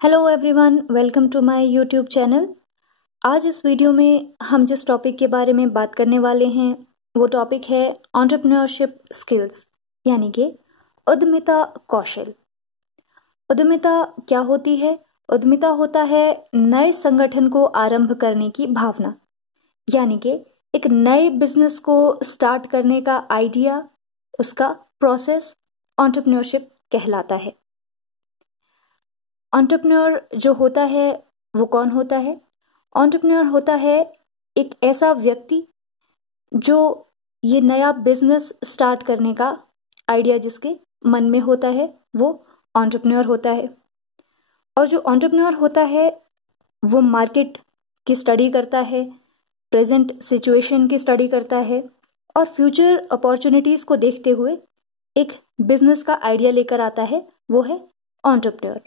Hello everyone, welcome to my YouTube channel. आज इस video में हम जिस टॉपिक के बारे में बात करने वाले हैं वो टॉपिक है एंटरप्रेन्योरशिप स्किल्स, यानी कि उद्यमिता कौशल। उद्यमिता क्या होती है? उद्यमिता होता है नए संगठन को आरंभ करने की भावना, यानी कि एक नए बिजनेस को स्टार्ट करने का आइडिया, उसका प्रोसेस एंटरप्रेन्योरशिप कहलाता है। एंटरप्रेन्योर जो होता है वो कौन होता है? एंटरप्रेन्योर होता है एक ऐसा व्यक्ति जो ये नया बिजनेस स्टार्ट करने का आइडिया जिसके मन में होता है वो एंटरप्रेन्योर होता है। और जो एंटरप्रेन्योर होता है वो मार्केट की स्टडी करता है, प्रेजेंट सिचुएशन की स्टडी करता है और फ्यूचर अपॉर्चुनिटीज़ को देखते हुए एक बिजनेस का आइडिया लेकर आता है, वो है एंटरप्रेन्योर।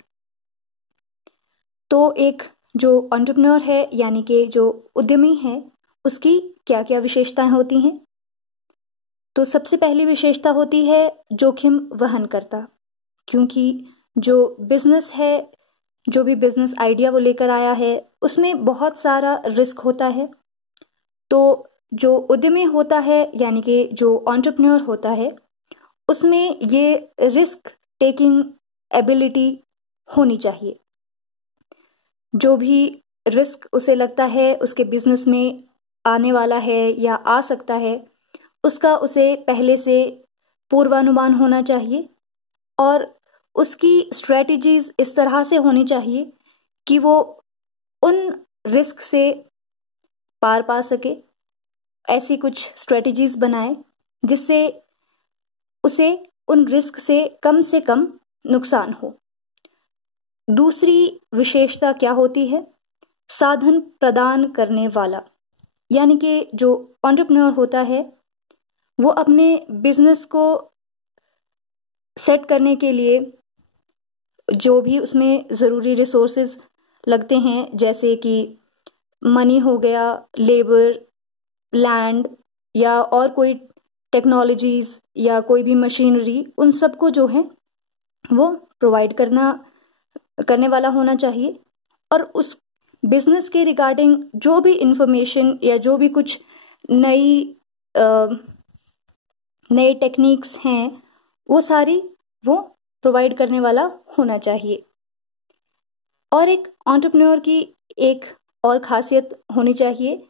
तो एक जो एंटरप्रेन्योर है यानी कि जो उद्यमी है उसकी क्या क्या विशेषताएं होती हैं? तो सबसे पहली विशेषता होती है जोखिम वहन करता, क्योंकि जो बिजनेस है, जो भी बिजनेस आइडिया वो लेकर आया है उसमें बहुत सारा रिस्क होता है। तो जो उद्यमी होता है यानी कि जो एंटरप्रेन्योर होता है उसमें ये रिस्क टेकिंग एबिलिटी होनी चाहिए। जो भी रिस्क उसे लगता है उसके बिजनेस में आने वाला है या आ सकता है, उसका उसे पहले से पूर्वानुमान होना चाहिए और उसकी स्ट्रेटजीज इस तरह से होनी चाहिए कि वो उन रिस्क से पार पा सके। ऐसी कुछ स्ट्रेटजीज बनाए जिससे उसे उन रिस्क से कम नुकसान हो। दूसरी विशेषता क्या होती है? साधन प्रदान करने वाला, यानी कि जो एंटरप्रेन्योर होता है वो अपने बिजनेस को सेट करने के लिए जो भी उसमें ज़रूरी रिसोर्सेज लगते हैं, जैसे कि मनी हो गया, लेबर, लैंड या और कोई टेक्नोलॉजीज या कोई भी मशीनरी, उन सबको जो है वो प्रोवाइड करने वाला होना चाहिए। और उस बिजनेस के रिगार्डिंग जो भी इंफॉर्मेशन या जो भी कुछ नए टेक्निक्स हैं वो सारी वो प्रोवाइड करने वाला होना चाहिए। और एक एंटरप्रेन्योर की एक और खासियत होनी चाहिए,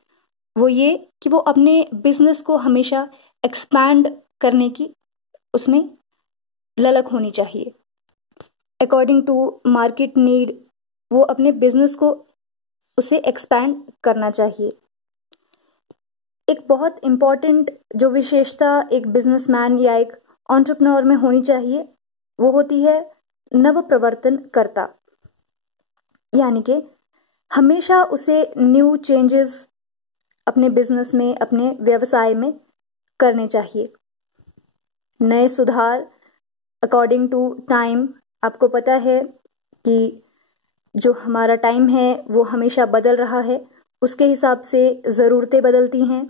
वो ये कि वो अपने बिजनेस को हमेशा एक्सपैंड करने की उसमें ललक होनी चाहिए। अकॉर्डिंग टू मार्केट नीड वो अपने बिजनेस को उसे एक्सपैंड करना चाहिए। एक बहुत इम्पॉर्टेंट जो विशेषता एक बिजनेसमैन या एक एंटरप्रेन्योर में होनी चाहिए वो होती है नव प्रवर्तन करता, यानी कि हमेशा उसे न्यू चेंजेस अपने बिजनेस में, अपने व्यवसाय में करने चाहिए। नए सुधार अकॉर्डिंग टू टाइम। आपको पता है कि जो हमारा टाइम है वो हमेशा बदल रहा है, उसके हिसाब से ज़रूरतें बदलती हैं।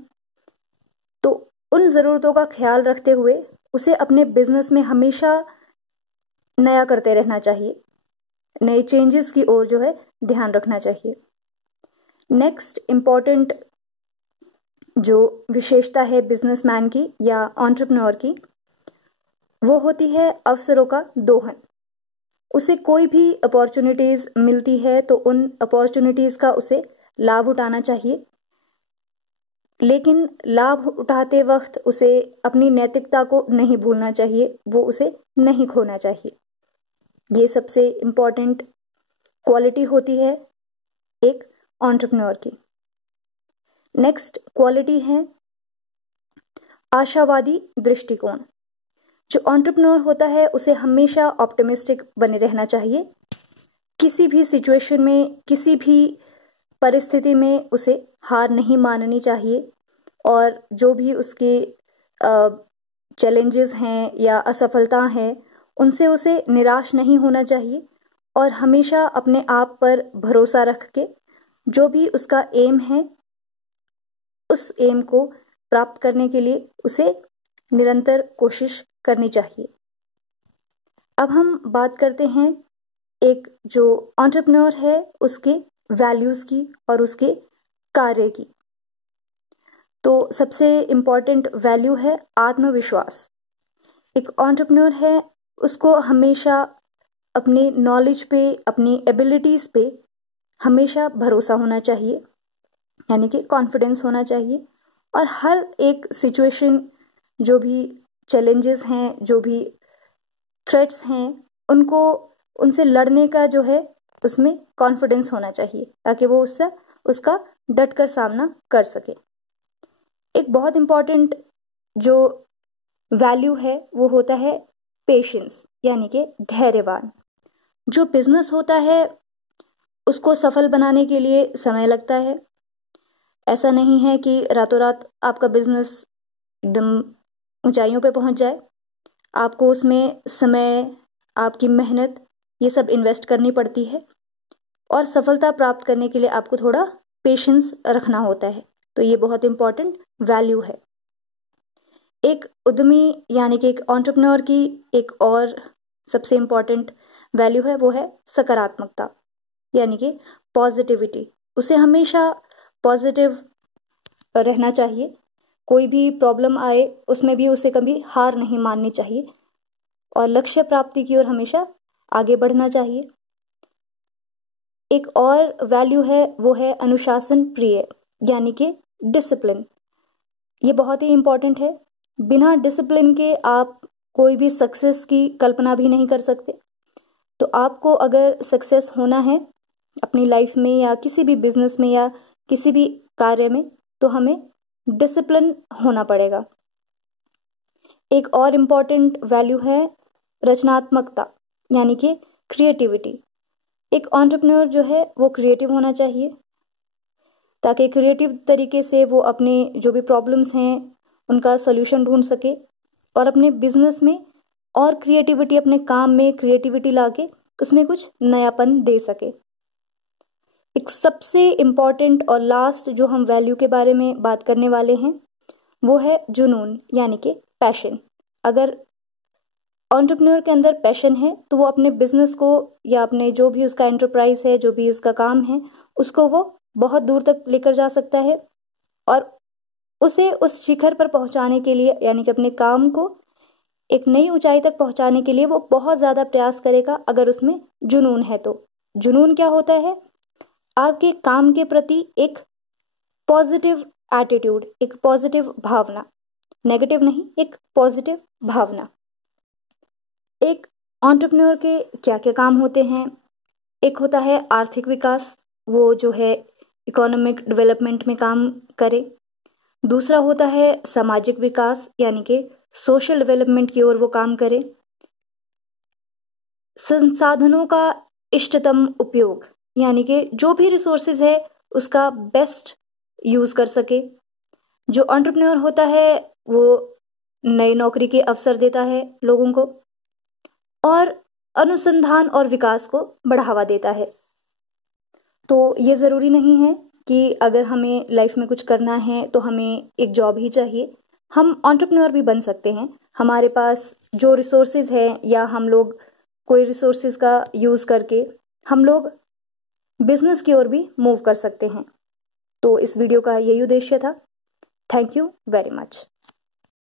तो उन ज़रूरतों का ख्याल रखते हुए उसे अपने बिजनेस में हमेशा नया करते रहना चाहिए, नए चेंजेस की ओर जो है ध्यान रखना चाहिए। नेक्स्ट इम्पॉर्टेंट जो विशेषता है बिजनेसमैन की या एंटरप्रेन्योर की वो होती है अवसरों का दोहन। उसे कोई भी अपॉर्चुनिटीज़ मिलती है तो उन अपॉर्चुनिटीज़ का उसे लाभ उठाना चाहिए, लेकिन लाभ उठाते वक्त उसे अपनी नैतिकता को नहीं भूलना चाहिए, वो उसे नहीं खोना चाहिए। ये सबसे इम्पॉर्टेंट क्वालिटी होती है एक एंटरप्रेन्योर की। नेक्स्ट क्वालिटी है आशावादी दृष्टिकोण। जो एंटरप्रेन्योर होता है उसे हमेशा ऑप्टिमिस्टिक बने रहना चाहिए। किसी भी सिचुएशन में, किसी भी परिस्थिति में उसे हार नहीं माननी चाहिए और जो भी उसके चैलेंजेस हैं या असफलता हैं उनसे उसे निराश नहीं होना चाहिए और हमेशा अपने आप पर भरोसा रख के जो भी उसका एम है उस एम को प्राप्त करने के लिए उसे निरंतर कोशिश करनी चाहिए। अब हम बात करते हैं एक जो एंटरप्रेन्योर है उसके वैल्यूज़ की और उसके कार्य की। तो सबसे इम्पॉर्टेंट वैल्यू है आत्मविश्वास। एक एंटरप्रेन्योर है उसको हमेशा अपने नॉलेज पे, अपनी एबिलिटीज़ पे हमेशा भरोसा होना चाहिए, यानी कि कॉन्फिडेंस होना चाहिए। और हर एक सिचुएशन, जो भी चैलेंजेस हैं, जो भी थ्रेट्स हैं, उनसे लड़ने का जो है उसमें कॉन्फिडेंस होना चाहिए, ताकि वो उसका डट कर सामना कर सके। एक बहुत इम्पॉर्टेंट जो वैल्यू है वो होता है पेशेंस, यानी कि धैर्यवान। जो बिजनेस होता है उसको सफल बनाने के लिए समय लगता है। ऐसा नहीं है कि रातों रात आपका बिजनेस एकदम ऊंचाइयों पे पहुंच जाए। आपको उसमें समय, आपकी मेहनत, ये सब इन्वेस्ट करनी पड़ती है और सफलता प्राप्त करने के लिए आपको थोड़ा पेशेंस रखना होता है। तो ये बहुत इम्पॉर्टेंट वैल्यू है। एक उद्यमी यानी कि एक एंटरप्रेन्योर की एक और सबसे इम्पॉर्टेंट वैल्यू है, वो है सकारात्मकता, यानी कि पॉजिटिविटी। उसे हमेशा पॉजिटिव रहना चाहिए। कोई भी प्रॉब्लम आए उसमें भी उसे कभी हार नहीं माननी चाहिए और लक्ष्य प्राप्ति की ओर हमेशा आगे बढ़ना चाहिए। एक और वैल्यू है वो है अनुशासन प्रिय, यानी कि डिसिप्लिन। ये बहुत ही इम्पॉर्टेंट है। बिना डिसिप्लिन के आप कोई भी सक्सेस की कल्पना भी नहीं कर सकते। तो आपको अगर सक्सेस होना है अपनी लाइफ में या किसी भी बिजनेस में या किसी भी कार्य में, तो हमें डिसिप्लिन होना पड़ेगा। एक और इम्पॉर्टेंट वैल्यू है रचनात्मकता, यानी कि क्रिएटिविटी। एक एंटरप्रेन्योर जो है वो क्रिएटिव होना चाहिए, ताकि क्रिएटिव तरीके से वो अपने जो भी प्रॉब्लम्स हैं उनका सॉल्यूशन ढूंढ सके और अपने बिजनेस में और क्रिएटिविटी, अपने काम में क्रिएटिविटी लाके उसमें कुछ नयापन दे सके। एक सबसे इम्पॉर्टेंट और लास्ट जो हम वैल्यू के बारे में बात करने वाले हैं वो है जुनून, यानी कि पैशन। अगर एंटरप्रेन्योर के अंदर पैशन है तो वो अपने बिजनेस को या अपने जो भी उसका एंटरप्राइज है, जो भी उसका काम है, उसको वो बहुत दूर तक लेकर जा सकता है और उसे उस शिखर पर पहुंचाने के लिए, यानी कि अपने काम को एक नई ऊंचाई तक पहुंचाने के लिए वो बहुत ज़्यादा प्रयास करेगा अगर उसमें जुनून है तो। जुनून क्या होता है? आपके काम के प्रति एक पॉजिटिव एटीट्यूड, एक पॉजिटिव भावना, नेगेटिव नहीं, एक पॉजिटिव भावना। एक एंटरप्रेन्योर के क्या क्या काम होते हैं? एक होता है आर्थिक विकास, वो जो है इकोनॉमिक डेवलपमेंट में काम करे। दूसरा होता है सामाजिक विकास, यानी कि सोशल डेवलपमेंट की ओर वो काम करे। संसाधनों का इष्टतम उपयोग, यानी कि जो भी रिसोर्सेज है उसका बेस्ट यूज कर सके। जो एंटरप्रेन्योर होता है वो नई नौकरी के अवसर देता है लोगों को और अनुसंधान और विकास को बढ़ावा देता है। तो ये ज़रूरी नहीं है कि अगर हमें लाइफ में कुछ करना है तो हमें एक जॉब ही चाहिए। हम एंटरप्रेन्योर भी बन सकते हैं। हमारे पास जो रिसोर्सेज है या हम लोग कोई रिसोर्सेज का यूज़ करके हम लोग बिजनेस की ओर भी मूव कर सकते हैं। तो इस वीडियो का यही उद्देश्य था। Thank you very much.